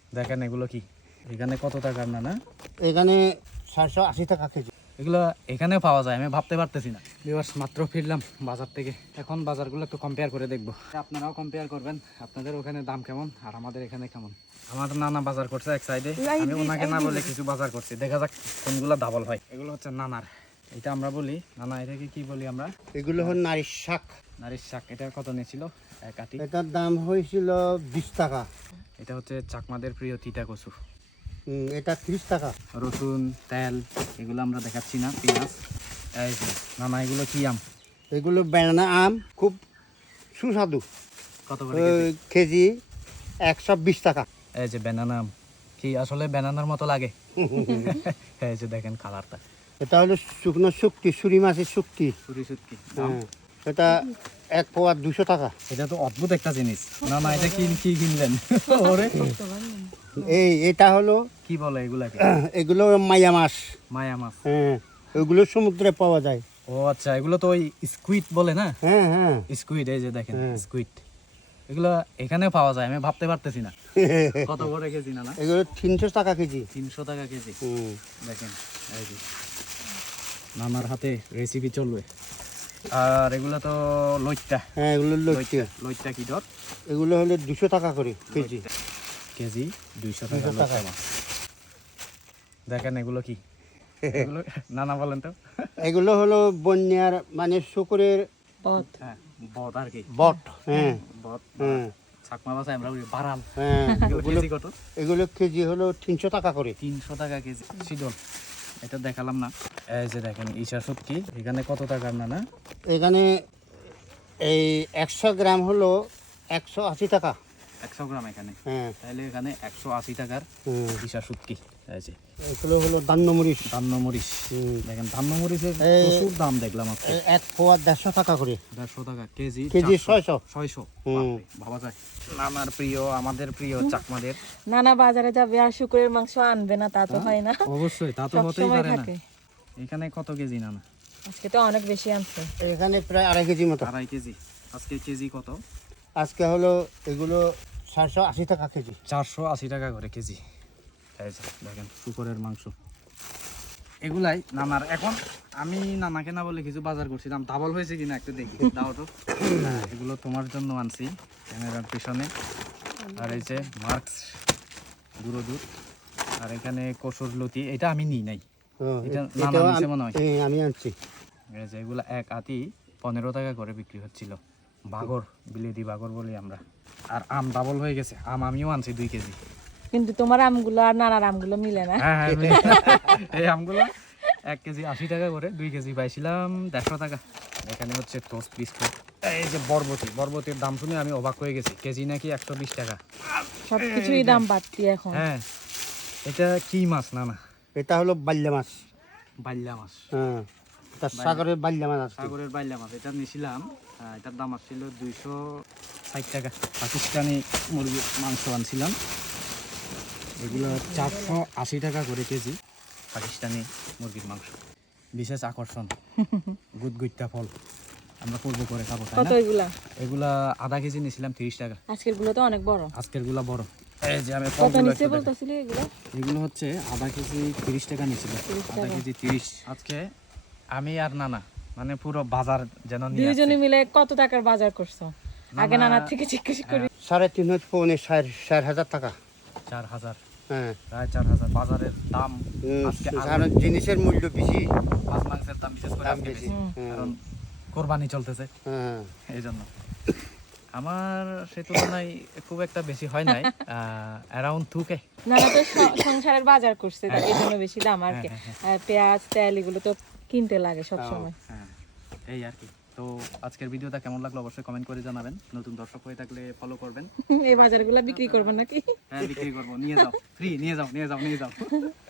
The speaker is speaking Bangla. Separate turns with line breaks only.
দেখেন এগুলো কি, এখানে কত টাকার নানা?
এখানে 480 টাকা কেজি।
এগুলো এখানে পাওয়া যায়, আমি ভাবতে পারতেছি না। ভিউয়ার্স, মাত্র ফিরলাম বাজার থেকে, এখন বাজারগুলো একটু কম্পেয়ার করে দেখবো। আপনারাও কম্পেয়ার করবেন, আপনাদের ওখানে দাম কেমন আর আমাদের এখানে কেমন। আমার নানা বাজার করছে এক সাইডে, আমি ওনাকে না বলে কিছু বাজার করছি, দেখা যাক কোনগুলো ডাবল হয়। এগুলো হচ্ছে নানার, এটা আমরা বলি নানা, এটাকে কি বলি আমরা?
এগুলো হল নারিশ শাক।
নারিশ শাক। এটা কত নিয়েছিল এক আটি?
এটার দাম হয়েছিল 20 টাকা।
এটা হচ্ছে চাকমাদের প্রিয় তিতা কচু।
এটা 30 টাকা।
রসুন, তেল এগুলো আমরা দেখাচ্ছি না, পেঁয়াজ। এই যে নানা, এগুলো কি আম?
এগুলো বেনানা আম, খুব সুস্বাদু।
কত করে কেজি?
কেজি 120 টাকা।
এই যে ব্যানানা আম, কি আসলে ব্যানানার মতো লাগে? এই যে দেখেন কালারটা।
এটা হলো শুকনো শুক্তি, সুরি মাছের শুক্তি।
সুরি শুটকি।
এটা 1 পোয়া 200 টাকা।
এটা তো অদ্ভুত একটা জিনিস। নানা, এটা কি কি কিনলেন? ওরে,
এটা হলো
কি বলে এগুলাকে?
এগুলো মায়া মাছ।
মায়া মাছ।
হ্যাঁ, ওইগুলো সমুদ্রে পাওয়া যায়।
ও আচ্ছা, এগুলো তো ওই স্কুইড বলে না?
হ্যাঁ হ্যাঁ,
স্কুইড, এই যে দেখেন স্কুইড। এগুলো এখানে পাওয়া যায়, আমি ভাবতে পারতেছি না। কত করে কেজি নানা?
এগুলো 300 টাকা কেজি।
300 টাকা কেজি। দেখেন এই যে নানার হাতে রেসিপি চলবে। আর এগুলো তো লইট্টা।
হ্যাঁ, এগুলো লইট্টা।
লইট্টা কি দর?
এগুলো হলো 200 টাকা করে কেজি।
কেজি 200 টাকা লইট্টা মাছ। দেখেন এগুলো কি? এগুলো নানা বলেন তো।
এগুলো হলো বন্যার মানে শুকুরের
বট। হ্যাঁ, বট আর কি।
বট। হ্যাঁ
বট।
হ্যাঁ,
ছাকমা ভাষায় আমরা বলি বারাল।
হ্যাঁ।
কেজি কত?
এগুলো কেজি হলো 300 টাকা করে।
300 টাকা কেজি। শীতল, এটা দেখালাম না। এই যে দেখেন ইসা শুটকি, এখানে কত টাকার নানা?
এখানে এই 100 গ্রাম হলো 180 টাকা।
100 গ্রাম এখানে?
হ্যাঁ।
তাহলে এখানে 180 টাকার ইসা শুটকি। এই যে
এগুলো হলো দান্নমরিচ।
দান্নমরিচ। দেখেন দান্নমরিচের প্রচুর দাম দেখলাম আজকে।
1 পোয়া 150 টাকা করে।
150 টাকা কেজি।
কেজি 600।
600। ভাবা যায়। নানার প্রিয়, আমাদের প্রিয় চাকমাদের।
নানা বাজারে যাবে আর শুকরের মাংস আনবে না, তা তো হয় না।
অবশ্যই, তা তো হতেই পারে না। এখানে কত কেজি নানা?
আজকে তো অনেক বেশি আনছে।
এখানে প্রায় 2.5 কেজি মতো।
2.5 কেজি। আজকে কেজি কত?
আজকে হলো এগুলো 480 টাকা কেজি।
480 টাকা করে কেজি। এই যে দেখেন শুকরের মাংস। এগুলাই নানার। এখন আমি নানাকে না বলে কিছু বাজার করছিলাম, ডাবল হয়েছে কিনা একটু দেখি, দাও তো। এগুলো তোমার জন্য আনছি ক্যামেরার পিছনে। আর এই যে মার্কস গুঁড়ো দুধ, আর এখানে কসুর লতি। এটা আমি নিই নাই, এটা নানা নিছে মনে হয়।
আমি আনছি।
এই যে এগুলা এক আটি 15 টাকা করে বিক্রি হচ্ছিল। বাগর, বিলেতি বাগর বলি আমরা। আর আম ডাবল হয়ে গেছে, আম আমিও আনছি 2 কেজি।
কিন্তু তোমার আমগুলো আর নানার আমগুলো মিলে না।
হ্যাঁ, এই আমগুলো 1 কেজি 80 টাকা করে, 2 কেজি পাইছিলাম 150 টাকা। এখানে হচ্ছে টোস্ট বিস্কুট। এই যে বরবটির দাম শুনে আমি অবাক হয়ে গেছি, কেজি নাকি 120 টাকা।
সবকিছুই দাম বাড়তি এখন।
হ্যাঁ, এটা কি মাছ নানা?
এটা হলো বাল্যা মাছ।
বাইল্লা মাছ।
হ্যাঁ, এটা সাগরের বাল্যা মাছ আছে।
সাগরের বাইল্লা মাছ। এটা নিয়েছিলাম, এটার দাম আসছিল 260 টাকা। পাকিস্তানি মুরগির মাংস আনছিলাম, এগুলো 480 টাকা করে কেজি। পাকিস্তানি মুরগির মাংস। বিশেষ আকর্ষণ গুদগুইটা ফল, আমরা পূর্ব করে খাবো, তাই
কত
না?
এগুলা?
এগুলা আধা কেজি নিয়েছিলাম 30 টাকা।
আজকের গুলো তো অনেক বড়।
আজকের গুলা বড়। এই যে আমি
কত
ফলগুলো
নিচে
একটু দেখাই।
বলতেছিলি এগুলো?
এগুলো হচ্ছে আধা কেজি 30 টাকা নিয়েছিল। আধা কেজি 30। আজকে আমি আর নানা মানে পুরো বাজার যেন নিয়ে আসছি।
দুইজনে মিলে কত টাকার বাজার করছো? আগে নানার থেকে জিজ্ঞেস করি।
3.5 পৌনে 4,000 টাকা।
4000,
হ্যাঁ,
প্রায় 4000 বাজারের দাম। আজকে
কারণ জিনিসের মূল্য বেশি।
মাছ মাংসের দাম বিশেষ করে আজকে বেশি, কারণ কোরবানি চলতেছে,
হ্যাঁ,
এই জন্য। আমার সে তুলনায় খুব একটা বেশি হয় নাই, অ্যারাউন্ড 2K।
নানা তো সংসারের বাজার করছে, তার এই জন্য বেশি দাম আর কি। পেঁয়াজ তেল এগুলো তো কিনতে লাগে সব সময়।
হ্যাঁ, এই আর কি। তো আজকের ভিডিওটা কেমন লাগলো অবশ্যই কমেন্ট করে জানাবেন। নতুন দর্শক হয়ে থাকলে ফলো করবেন।
এই বাজারগুলো বিক্রি করবেন নাকি?
হ্যাঁ, বিক্রি করবো, নিয়ে যাও, ফ্রি, নিয়ে যাও।